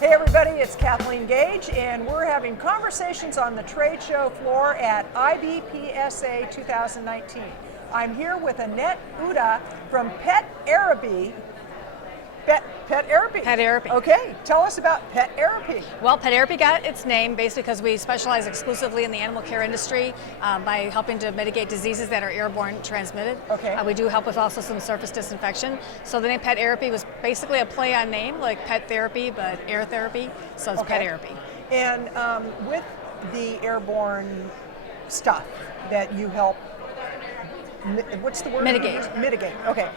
Hey everybody, it's Kathleen Gage, and we're having conversations on the trade show floor at IBPSA 2019. I'm here with Annette Uda from PetAirapy. PetAirapy. PetAirapy. Okay, tell us about PetAirapy. Well, PetAirapy got its name basically because we specialize exclusively in the animal care industry by helping to mitigate diseases that are airborne transmitted. Okay. We do help with also some surface disinfection. So the name PetAirapy was basically a play on name, like pet therapy, but air therapy. So it's Okay. PetAirapy. And with the airborne stuff that you help, what's the word? Mitigate, okay.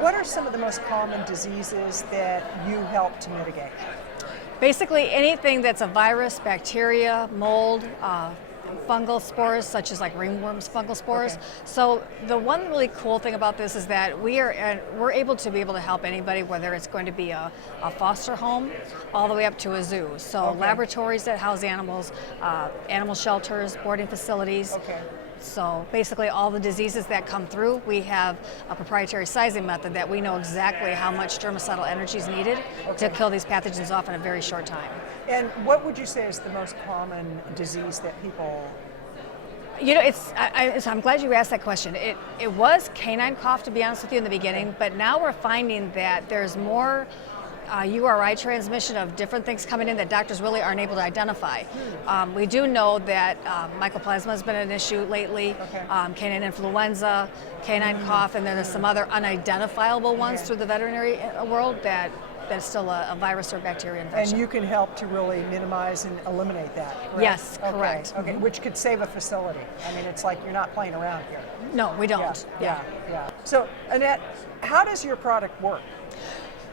What are some of the most common diseases that you help to mitigate? Basically anything that's a virus, bacteria, mold, fungal spores, such as like ringworms fungal spores. Okay. So the one really cool thing about this is that we're able to help anybody, whether it's going to be a foster home all the way up to a zoo. So Okay. laboratories that house animals, animal shelters, boarding facilities. Okay. So basically all the diseases that come through, we have a proprietary sizing method that we know exactly how much germicidal energy is needed to kill these pathogens off in a very short time. And what would you say is the most common disease that people? You know, I'm glad you asked that question. It was canine cough, to be honest with you, in the beginning, but now we're finding that there's more URI transmission of different things coming in that doctors really aren't able to identify. We do know that mycoplasma has been an issue lately, canine influenza, canine cough, and then there's some other unidentifiable ones through the veterinary world that's still a virus or bacteria infection. And you can help to really minimize and eliminate that, correct? Yes, correct. Okay, which could save a facility. I mean, it's like you're not playing around here. No, we don't. Yeah. So, Annette, how does your product work?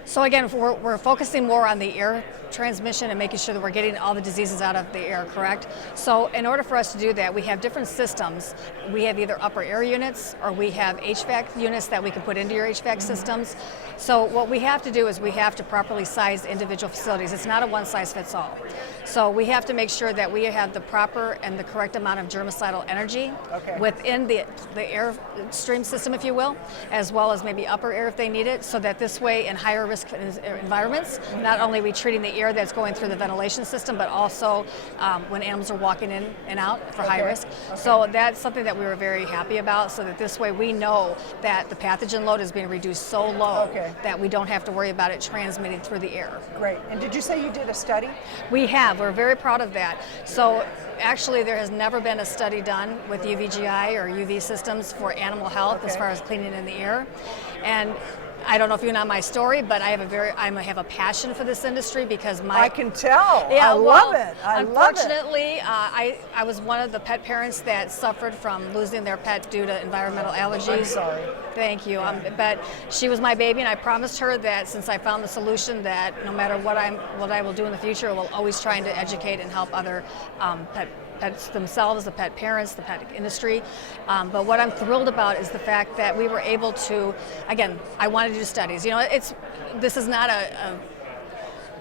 So again, we're focusing more on the air transmission and making sure that we're getting all the diseases out of the air, correct? So in order for us to do that, we have different systems. We have either upper air units or we have HVAC units that we can put into your HVAC systems. So what we have to do is we have to properly size individual facilities. It's not a one size fits all. So we have to make sure that we have the proper and the correct amount of germicidal energy within the air stream system, if you will, as well as maybe upper air if they need it, so that this way in higher risk environments, not only are we treating the air that's going through the ventilation system, but also when animals are walking in and out for high risk. So that's something that we were very happy about, so that this way we know that the pathogen load is being reduced so low that we don't have to worry about it transmitting through the air. Great. And did you say you did a study? We have. We're very proud of that. So actually there has never been a study done with UVGI or UV systems for animal health as far as cleaning in the air. And I don't know if you know my story, but I have a passion for this industry because I can tell. Yeah, I love it. Unfortunately, I was one of the pet parents that suffered from losing their pet due to environmental allergies. I'm sorry. Thank you. But she was my baby, and I promised her that since I found the solution, that no matter what I will do in the future, I will always try to educate and help other pets themselves, the pet parents, the pet industry. But what I'm thrilled about is the fact that we were able to, again, I wanted to do studies. You know, this is not a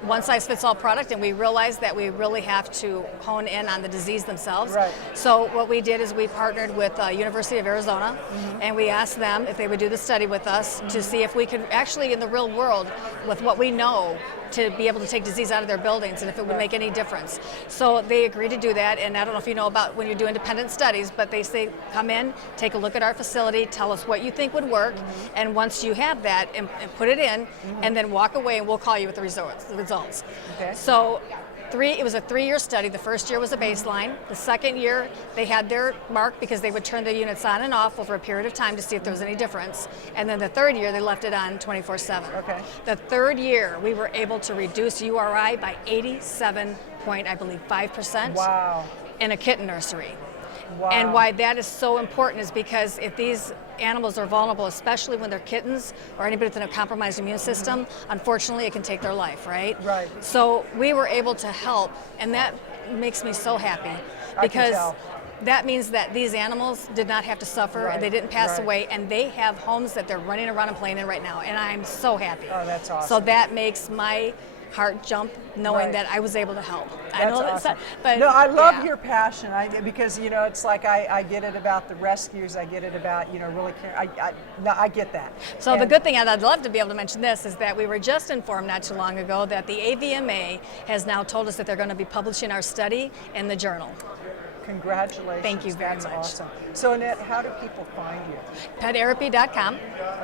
one-size-fits-all product, and we realized that we really have to hone in on the disease themselves. Right. So what we did is we partnered with University of Arizona, and we asked them if they would do the study with us to see if we could actually, in the real world, with what we know, to be able to take disease out of their buildings and if it would make any difference. So they agreed to do that, and I don't know if you know about when you do independent studies, but they say, come in, take a look at our facility, tell us what you think would work, and once you have that, and put it in, and then walk away and we'll call you with the results. Okay. So it was a 3-year study. The first year was a baseline. The second year, they had their mark because they would turn the units on and off over a period of time to see if there was any difference. And then the third year, they left it on 24/7. Okay. The third year, we were able to reduce URI by 87.5% Wow. in a kitten nursery. Wow. And why that is so important is because if these animals are vulnerable, especially when they're kittens or anybody with a compromised immune system, unfortunately it can take their life, right? Right. So we were able to help, and that makes me so happy because that means that these animals did not have to suffer, and they didn't pass away, and they have homes that they're running around and playing in right now, and I'm so happy. Oh, that's awesome. So that makes my heart jump knowing Right. that I was able to help. I That's know that's awesome. but No, I love yeah. your passion. Because it's like I get it about the rescues. I get it about really care. I get that. So the And- good thing, and I'd love to be able to mention this, is that we were just informed not too long ago that the AVMA has now told us that they're going to be publishing our study in the journal. Congratulations. Thank you very That's much. awesome. So Annette, how do people find you? PetAirapy.com.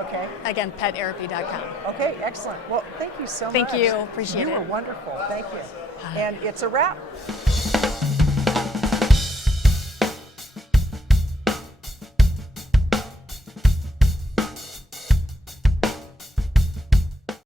Okay. Again, PetAirapy.com. Okay, excellent. Well, thank you so Thank much. you. Appreciate You it. were wonderful. Thank you. And it's a wrap.